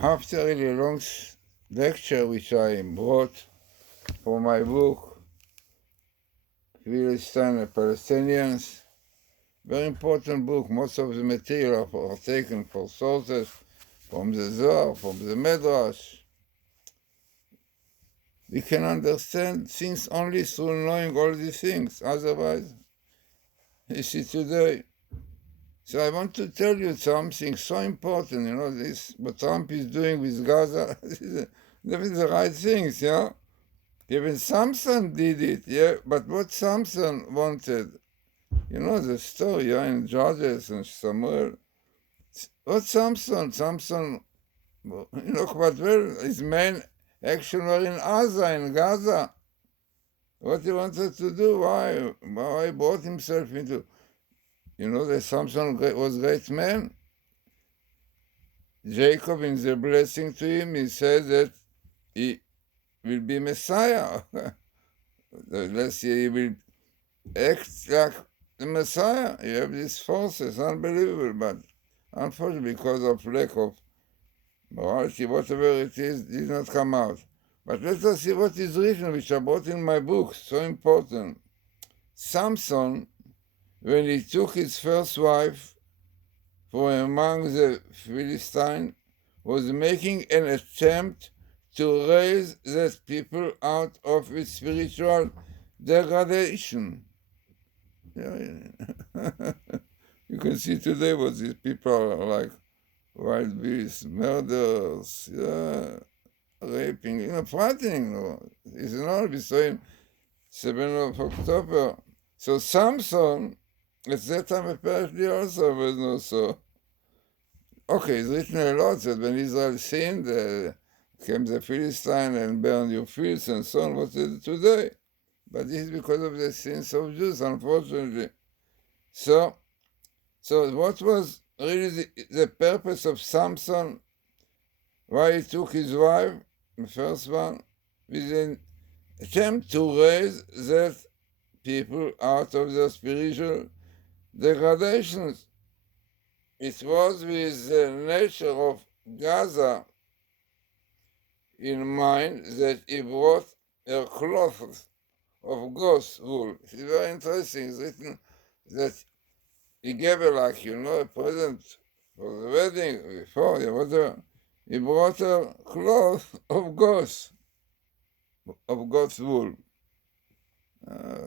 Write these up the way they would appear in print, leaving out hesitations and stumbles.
After a really long lecture which I wrote for my book, Palestine and Palestinians, very important book. Most of the material are taken for sources from the Zohar, from the Midrash. We can understand things only through knowing all these things. Otherwise, you see today. So I want to tell you something so important, this, what Trump is doing with Gaza, this is the right things, yeah? Even Samson did it, yeah? But what Samson wanted, the story, yeah, in Judges and Samuel, what Samson, quite well, his main action were in Gaza. What he wanted to do, why he brought himself into, that Samson was a great man. Jacob, in the blessing to him, he said that he will be Messiah. Let's say he will act like the Messiah. You have these forces, unbelievable, but unfortunately, because of lack of morality, whatever it is, did not come out. But let us see what is written, which I brought in my book, so important. Samson, when he took his first wife from among the Philistines, was making an attempt to raise that people out of its spiritual degradation. You can see today what these people are like: wild beasts, murders, raping, fighting. It's not between 7th of October. So Samson, at that time apparently also was not so. Okay, it's written a lot that when Israel sinned, came the Philistine and burned your fields and so on, what is it today? But this is because of the sins of Jews, unfortunately. So what was really the purpose of Samson? Why he took his wife, the first one, with an attempt to raise that people out of their spiritual degradations. It was with the nature of Gaza in mind that he brought her clothes of goat's wool. It's very interesting. It's written that he gave her, a present for the wedding before, whatever. He brought her clothes of goat's wool.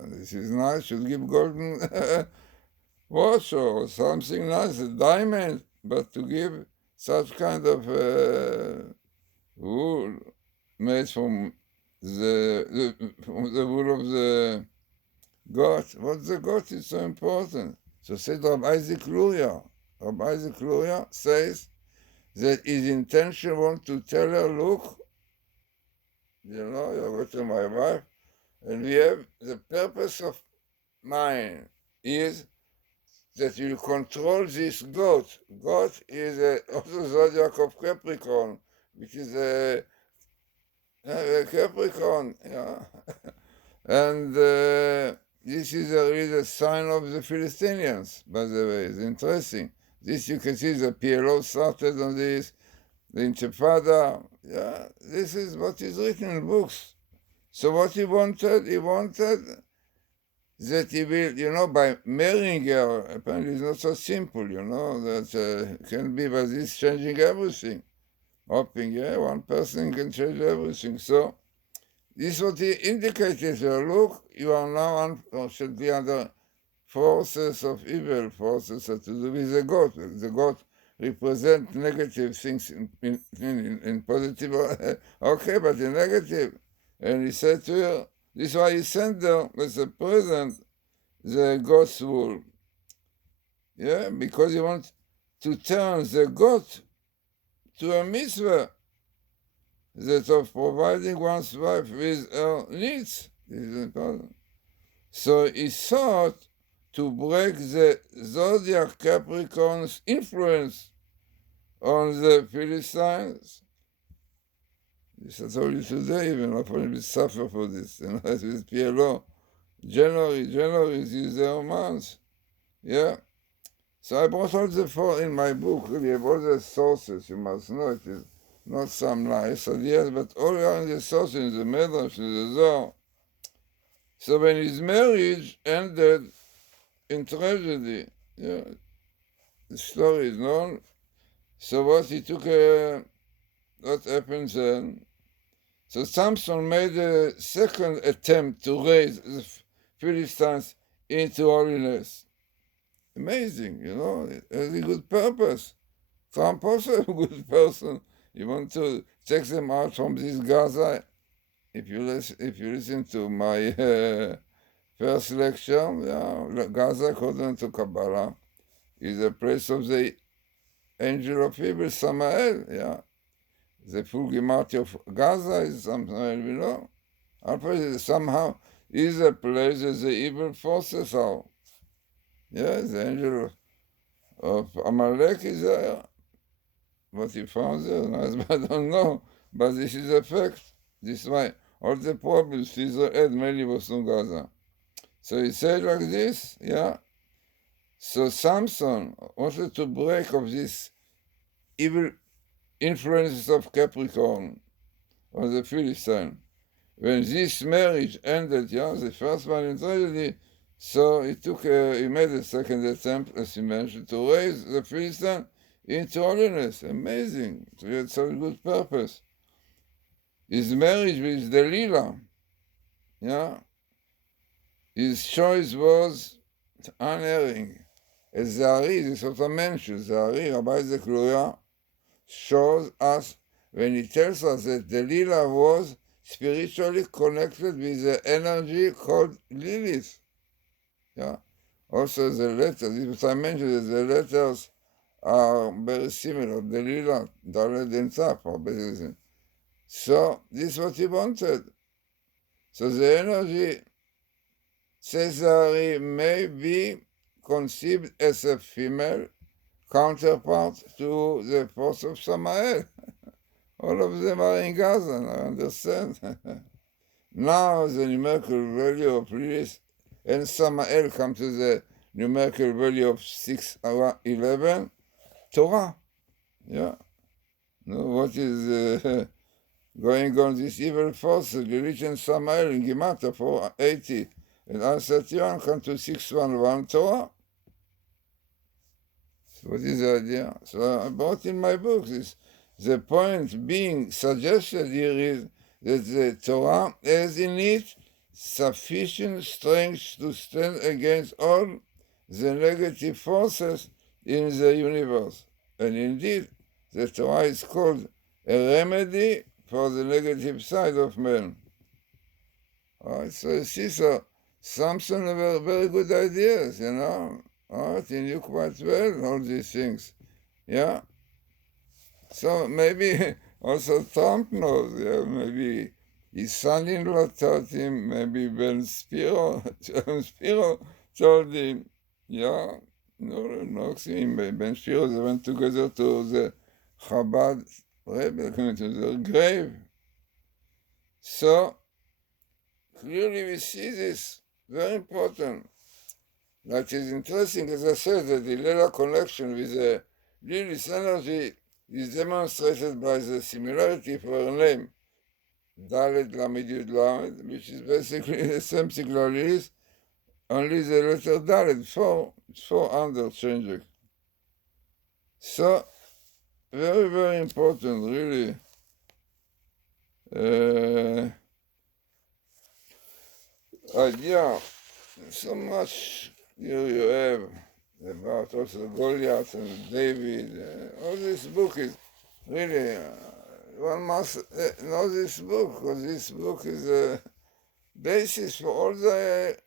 This is nice. Should give golden watch or something nice, a diamond, but to give such kind of wool made from the wool of the goat. What the goat is so important. So said Rabbi Isaac Luria. Rabbi Isaac Luria says that his intention was to tell her, look, you're going to my wife, and we have the purpose of mine is that you control this goat. Goat is also zodiac of Capricorn, which is a Capricorn, and this is really the sign of the Philistines, by the way. It's interesting. This you can see the PLO started on this, the Intifada. This is what is written in books. So what he wanted that he will, by marrying her, apparently it's not so simple, that can be by this changing everything. Hoping, one person can change everything. So this is what he indicated to her. Look, you are now unfortunately under forces of evil, forces that to do with the goat. The goat represent negative things in positive, okay, but in negative. And he said to her, this is why he sent her as a present the goat's wool. Because he wants to turn the goat to a mitzvah, that of providing one's wife with her needs. This is important. So he sought to break the zodiac Capricorn's influence on the Philistines. This I told you today, even I probably suffer for this. With PLO. January is their month. So I brought all the four in my book, really, all the sources, you must know it is not some nice ideas, but all around the source, in the Midrash, in the Zohar. So when his marriage ended in tragedy, the story is known. So what happens then? So Samson made a second attempt to raise the Philistines into holiness. Amazing, it has a good purpose. Trump also a good person. You want to take them out from this Gaza. If you listen to my first lecture, Gaza, according to Kabbalah, is the place of the angel of evil, Samael. The full gematria of Gaza is Samael, somehow is a place where the evil forces are. The angel of Amalek is there. What he found there, I don't know. But this is a fact. This is why all the problems Israel had mainly was from Gaza. So he said like this, So Samson wanted to break off this evil influences of Capricorn, or the Philistine. When this marriage ended, the first one in tragedy, so he made a second attempt, as he mentioned, to raise the Philistine into holiness. Amazing. So he had such good purpose. His marriage with Delilah, his choice was unerring. As Zahari, this is what I mentioned, Zahari, Rabbi Zekluria, shows us when he tells us that Delilah was spiritually connected with the energy called Lilith. Also the letters, this I mentioned, the letters are very similar. Delilah, Dalet and Taf are basically. So this is what he wanted. So the energy, says Zahari, may be conceived as a female counterpart to the force of Samael. All of them are in Gaza, I understand. Now the numerical value of Lilith and Samael come to the numerical value of 611, Torah. What is going on? This evil force, Lilith and Samael in Gemata 480 and R31 come to 611, Torah. So what is the idea? So I brought in my book this. The point being suggested here is that the Torah has in it sufficient strength to stand against all the negative forces in the universe. And indeed, the Torah is called a remedy for the negative side of man. All right, so you see, Samson have very good ideas, All right, he knew quite well all these things. So maybe also Trump knows, maybe his son-in-law taught him, maybe Ben Spiro told him, Ben Spiro, they went together to the Chabad Rebbe, to their grave. So, clearly we see this, very important. That is interesting, as I said, that the Lela connection with the Lilith energy is demonstrated by the similarity for her name, Dalet Lamed Yud Lamed, which is basically the same singular Lilith, only the letter Dalet, four under changing. So, very, very important, really. Idea, so much you have about also Goliath and David. All this book is really, one must know this book, because this book is a basis for all the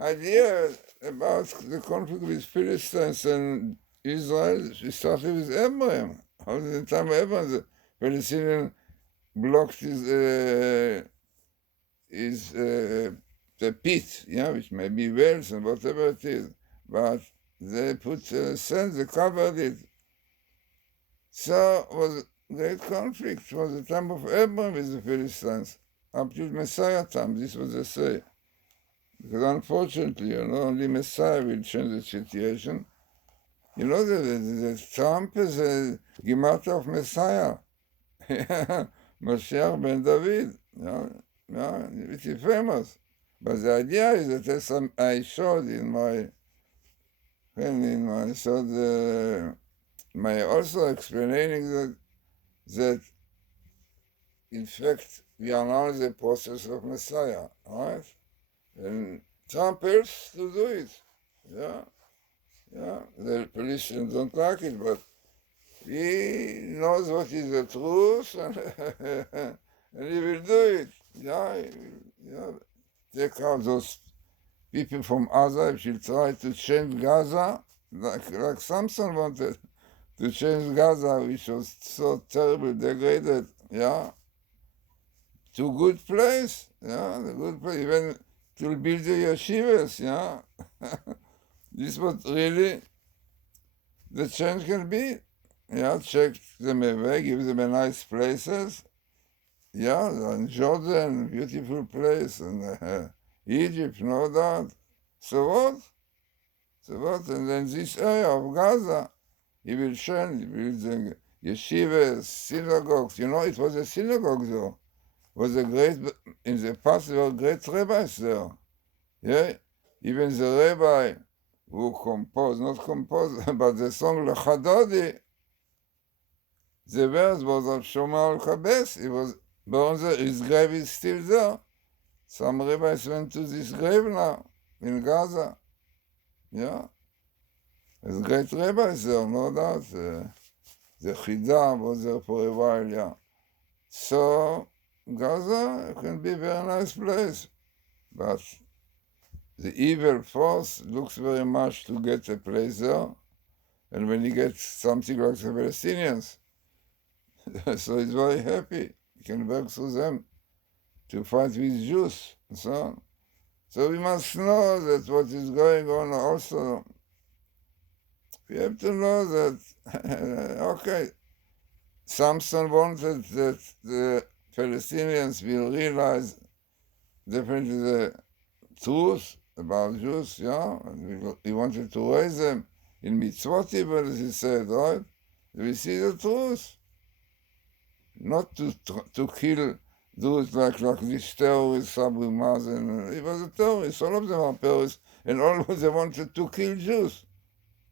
ideas about the conflict with Philistines and Israel. We started with Abraham. All the time Abraham, the Palestinian blocked the pit, which may be wells and whatever it is, but they put sand, they covered it. So was great conflict for the time of Abraham with the Philistines, up to Messiah time, this was the say. Because unfortunately, only Messiah will change the situation. You know, the Trump is a gematria of Messiah. Mashiach ben David. Which is famous. But the idea is that I showed in my my also explaining that in fact we are now in the process of Messiah, right? And Trump helps to do it. The politicians don't like it, but he knows what is the truth, and he will do it. Take out those people from Gaza. If you try to change Gaza, like Samson wanted to change Gaza, which was so terribly degraded, to good place, the good place, even to build the yeshivas, This was really the change can be. Check them away, give them a nice places. And Jordan, beautiful place, and Egypt, no doubt. So what? And then this area of Gaza, he will change, building yeshivas, synagogues. It was a synagogue there. In the past, there were great rabbis there. Even the rabbi who not composed, but the song Lechadodi, the verse was of Shoma al-Kabes. He was born there. His grave is still there. Some rabbis went to this grave now in Gaza. There's great rabbis there, no doubt. The Chida was there for a while, So Gaza can be a very nice place, but the evil force looks very much to get a place there, and when he gets something like the Palestinians, so he's very happy. He can work through them to fight with Jews and so on. So we must know that what is going on also, we have to know that, Samson wanted that the Palestinians will realize definitely the truth about Jews, and he wanted to raise them in mitzvot even, as he said, right? We see the truth. Not to kill those like this terrorist Abu Mazen. He was a terrorist. All of them are terrorists, and all of them wanted to kill Jews.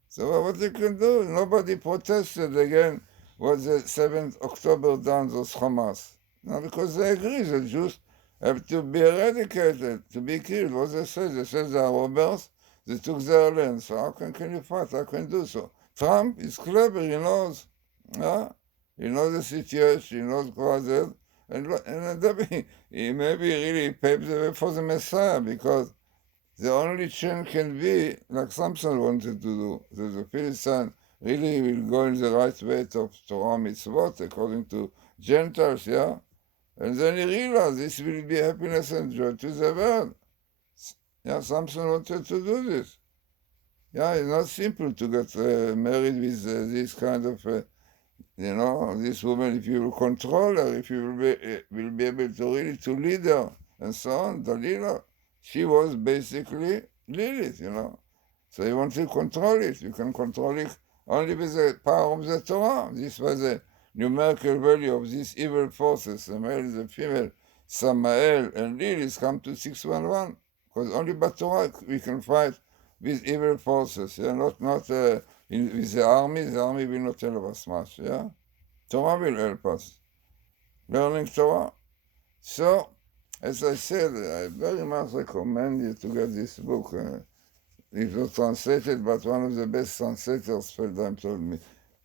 So what they can do? Nobody protested again what the 7th October done, those Hamas. Now, because they agree that Jews have to be eradicated, to be killed. What they say? They say they are robbers. They took their land. So how can you fight? How can you do so? Trump is clever. He knows. He knows the situation. He knows what it is. And he maybe really paves the way for the Messiah, because the only change can be, like Samson wanted to do, that the Philistine really will go in the right way of Torah mitzvot, according to Gentiles, And then he realized this will be happiness and joy to the world. Samson wanted to do this. It's not simple to get married with this kind of, this woman, if you will control her, if you will be able to really to lead her, and so on. Delilah, she was basically Lilith, So you want to control it. You can control it only with the power of the Torah. This was the numerical value of these evil forces, the male, the female, Samael and Lilith come to 611. Because only by Torah we can fight with evil forces, not with the army will not help us much, Torah will help us. Learning Torah. So, as I said, I very much recommend you to get this book. It was translated, but one of the best translators, Feldheim told me,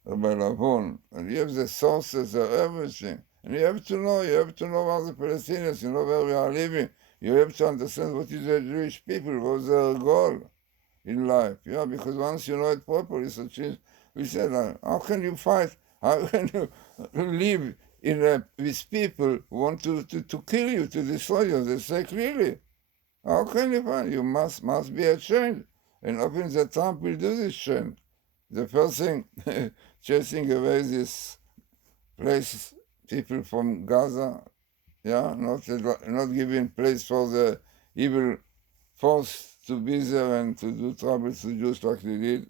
Rabbi Lavon. And you have the sources of everything. And you have to know about the Palestinians, where we are living. You have to understand what is the Jewish people, what's their goal in life. Because once you know it properly, so we said, how can you fight? How can you live with people who want to kill you, to destroy you? They say clearly, how can you fight? You must be a change. And often the Trump will do this change. The first thing, chasing away this place, people from Gaza, not giving place for the evil force to be there and to do trouble to Jews like they did,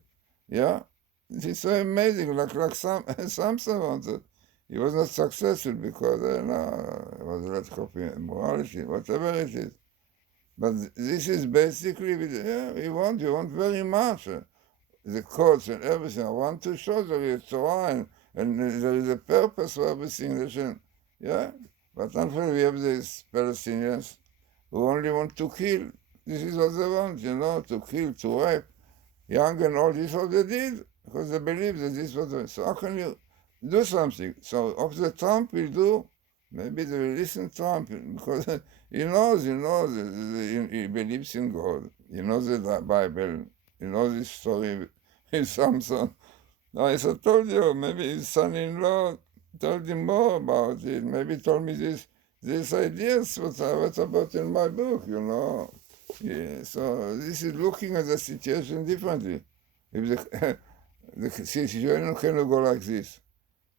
It's so amazing, like Samson wanted. He was not successful because, it was a lack of morality, whatever it is. But this is basically, we want very much. The codes and everything. I want to show there is Torah and there is a purpose for everything. Yeah? But unfortunately, we have these Palestinians who only want to kill. This is what they want, to kill, to rape, young and old. This is what they did because they believe that this was the. So how can you do something? So of the Trump will do. Maybe they will listen to Trump because he knows, he believes in God. He knows the Bible. He knows this story with Samson. Now, as I told you, maybe his son-in-law told him more about it. Maybe told me these ideas, what I wrote about in my book, Yeah, so this is looking at the situation differently. If the situation can go like this.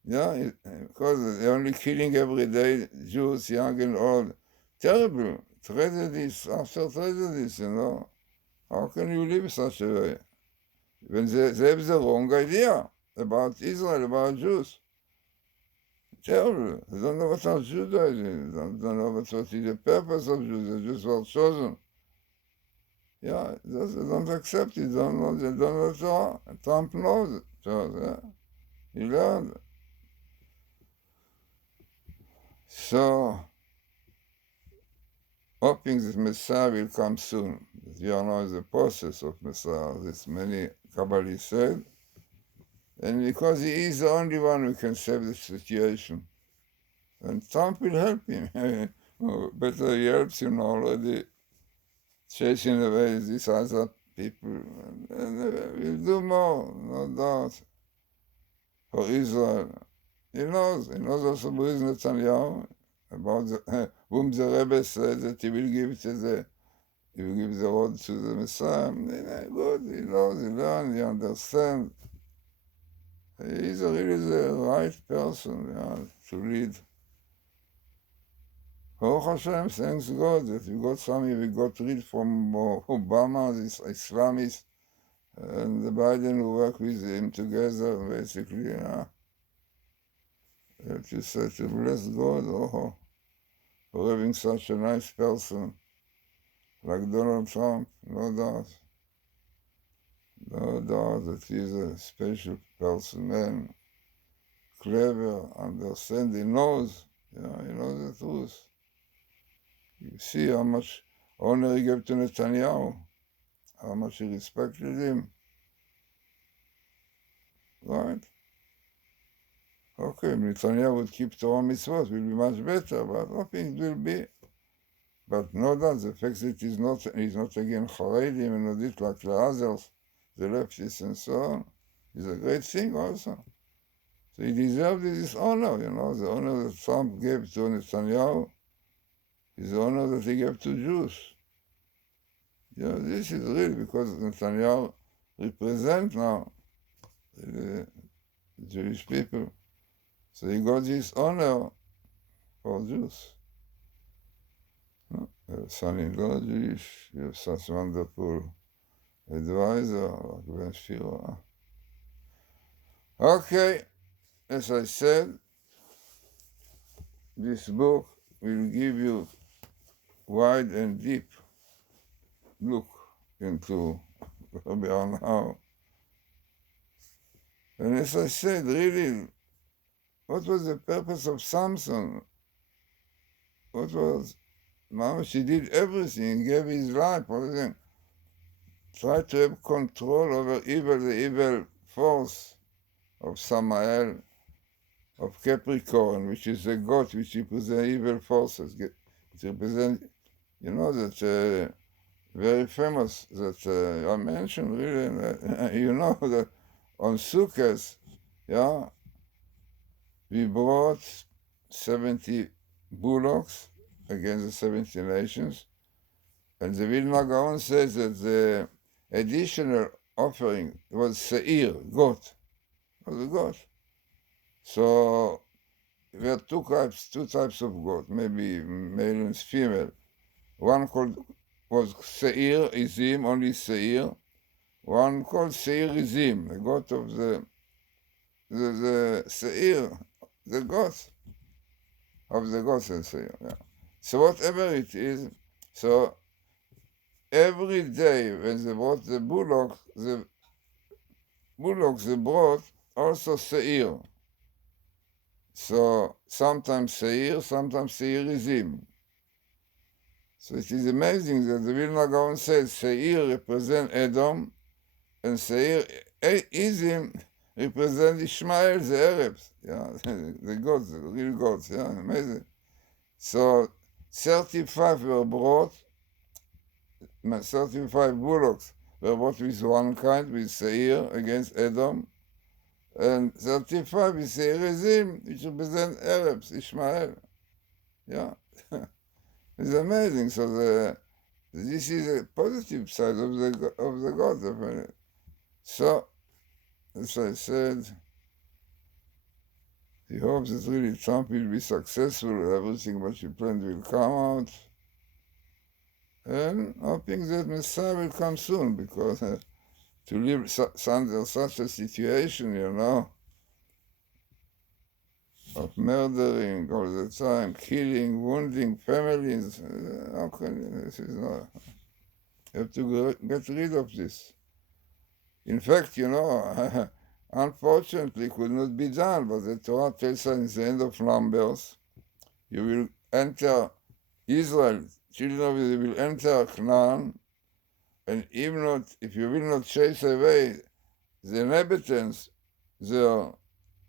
Yeah, because they're only killing every day, Jews, young and old. Terrible. Tragedies after tragedies, How can you live such a way? When they have the wrong idea about Israel, about Jews. Terrible. They don't know what are Judaism. They don't know what is the purpose of Jews. The Jews were chosen. Yeah, they don't accept it. They don't know Torah. Trump knows it. So, he learned. So, hoping that Messiah will come soon. We are now in the process of Messiah, this many Kabbalists said. And because he is the only one who can save the situation. And Trump will help him. Better he helps him already, chasing away these other people. And we'll do more, no doubt, for Israel. He knows also who is Netanyahu, about whom the Rebbe said that he will give the road to the Messiah. Good, he knows, he learns, he understands. He's really the right person to lead. Baruch Hashem, thanks God that we got rid from Obama, this Islamist, and the Biden who work with him together, basically. To say to bless God for having such a nice person like Donald Trump, no doubt. No doubt that he's a special person, man, clever, understanding, knows the truth. You see how much honor he gave to Netanyahu, how much he respected him. Right? Okay, Netanyahu would keep Torah mitzvot, will be much better, but hoping it will be. But no doubt the fact that he's not again Haredim and not it like the others, the leftists and so on, is a great thing also. So he deserves this honor, the honor that Trump gave to Netanyahu is the honor that he gave to Jews. This is real because Netanyahu represents now the Jewish people. So he got this honor for Jews. Son-in-law Jewish, you have such wonderful advisor, like Ben Shira. Okay, as I said, this book will give you wide and deep look into where we are now. And as I said, really, what was the purpose of Samson? What was Mama? She did everything, gave his life, everything. Tried to have control over the evil force of Samael, of Capricorn, which is a god which represents evil forces. It represents, that very famous, that I mentioned really, that on Sukkot, we brought 70 bullocks against the 70 nations, and the Vilna Gaon says that the additional offering was seir, goat, was a goat. So there are two types of goat, maybe male and female. One was seir, izim, only seir. one called Seirizim, the god of the Seir, the gods, of the gods and Seir, yeah. So whatever it is, so every day when they brought the bullocks, they brought also Seir. So sometimes Seir, sometimes Seirizim. So it is amazing that the Vilna Gaon says Seir represents Edom, and Seir-ism represent Ishmael, the Arabs, yeah, the gods, the real gods, yeah, amazing. So 35 were brought, 35 bullocks were brought with one kind, with Seir against Edom, and 35 with Seirizim, which represent Arabs, Ishmael, yeah. It's amazing. So this is a positive side of the God. So, as I said, he hopes that really Trump will be successful, everything what he planned will come out, and hoping that Messiah will come soon, because to live under such a situation, of murdering all the time, killing, wounding families, how can this is not? You have to get rid of this. In fact, unfortunately, it could not be done, but the Torah tells us in the end of Numbers, you will enter Israel, children of Israel will enter Canaan, and even if you will not chase away the inhabitants there,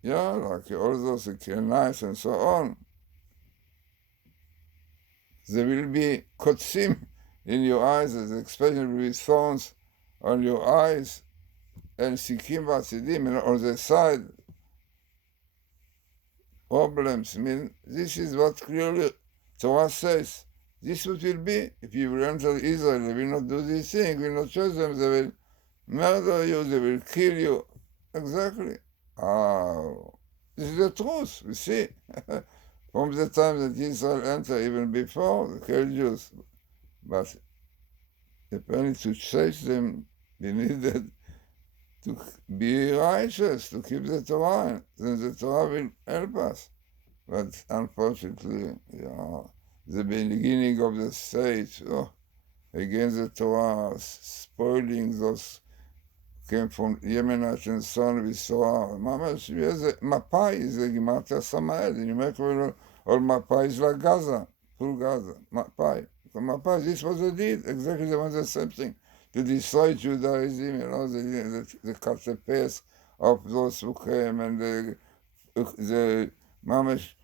like all those Canaanites and so on, there will be kotsim in your eyes, especially with thorns on your eyes, and sikim v'asidim, and on the side, problems. I mean, this is what clearly Torah says. This what will be. If you will enter Israel, they will not do this thing, will not choose them, they will murder you, they will kill you. Exactly. This is the truth, we see. From the time that Israel entered, even before, the killed Jews. But apparently to chase them, they needed to be righteous, to keep the Torah, then the Torah will help us. But unfortunately, the beginning of the state, against the Torah, spoiling those came from Yemenite and son with Torah. Mamash, Mapai, זה גימטריה סמאל, אני אומר כבר, all Mapai is like Gaza, full Gaza, Mapai. So Mapai, this was the deed, exactly the same thing. To destroy Judaism, they cut the pace of those who came, and the Mamash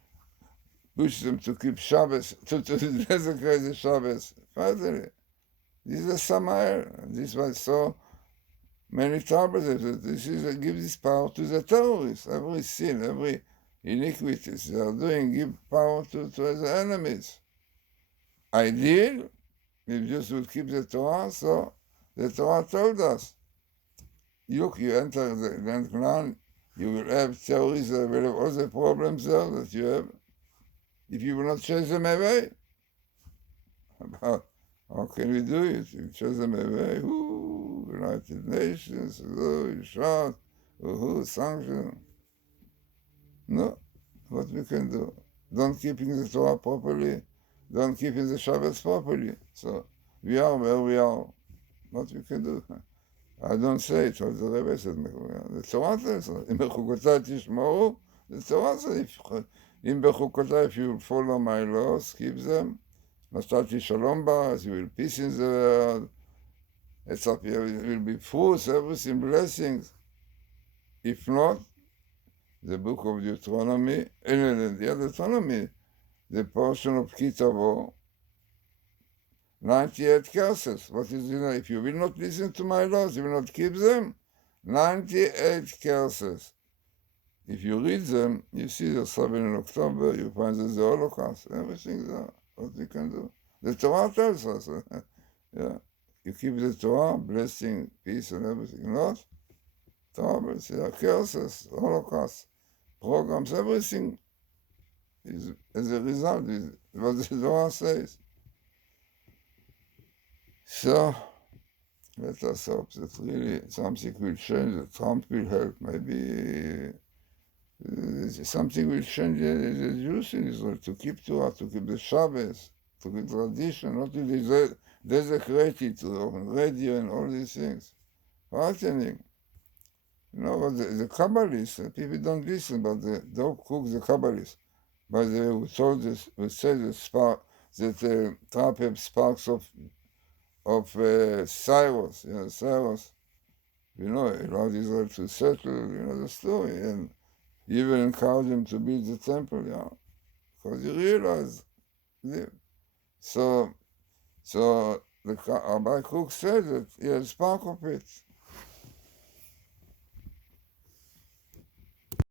pushed them to keep Shabbos, to desecrate the Shabbos. Finally, this is a Samael. This was so many troubles. This gives this power to the terrorists. Every sin, every iniquity they are doing, give power to the enemies. Ideal, if Jews would keep the Torah, so the Torah told us, look, you enter the land Canaan, you will have terrorists, you will have all the problems there that you have, if you will not chase them away. But how can we do it? You chase them away, United Nations, you shout, sanction. No, what we can do? Don't keeping the Torah properly, don't keeping the Shabbos properly. So we are where we are. What we can do? I don't say it, what the Rebbe said. The Torah says, אם בחוקותיי תשמעו, the Torah says, אם בחוקותיי, if you follow my laws, keep them, נתתי שלום בארץ, you will peace in the world, it will be fruits, everything, blessings. If not, the book of Deuteronomy, Deuteronomy, the portion of Kitavo, 98 curses. What is if you will not listen to my laws, you will not keep them, 98 curses. If you read them, you see the 7 October, you find there's the Holocaust, everything there, what we can do. The Torah tells us, you keep the Torah, blessing, peace, and everything. Not troubles, curses, Holocaust, programs, everything is as a result is what the Torah says. So, let us hope that really something will change, that Trump will help. Maybe something will change the Jews in Israel to keep Torah, to keep the Shabbos, to keep tradition, not to desecrate it on radio and all these things. Frightening. But the Kabbalists, people don't listen, but the dog cooks the Kabbalists. By the way, who told us, who said that Trump had sparks of Cyrus, Cyrus, allowed Israel to settle, the story, and even encouraged him to build the temple, because he realized, so the Rabbi Cook said that he had spark of it.